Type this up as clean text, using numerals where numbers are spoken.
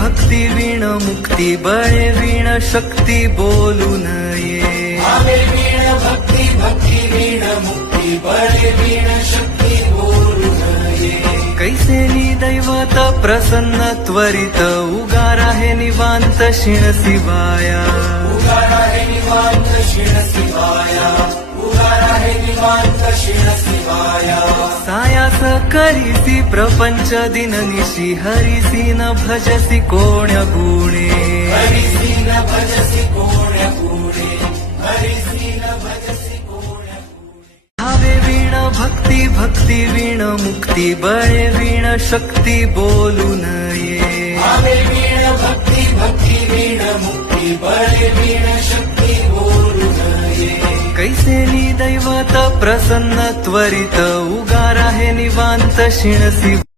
भक्ती वीण मुक्ती बळे वीण शक्ती बोलू नये. भावे वीण भक्ती भक्ती वीण मुक्ती बळे वीण शक्ती बोलू नये. कैसेनी दैवत प्रसन्न त्वरित उगार आहे निवांत शिण शिवाया. उगार आहे निवांत शिण शिवाया. उगार आहे निवांत शिण शिवाया. सायास करीसी प्रपंच दिननिशी हरिसी न भजसी कोण्या गुणे. हरिसी न भजसी कोण्या गुणे. हरिसी न भजसी कोण्या गुणे. भावे वीण भक्ती भक्ती वीण मुक्ती बळे वीण शक्ती बोलू नये. भावे वीण भक्ती भक्ती वीण मुक्ती बळे वीण शक्ती बोलू नये. कैसेनी दैवत प्रसन्न त्वरित उगार आहे निवांत शिण शिवाया.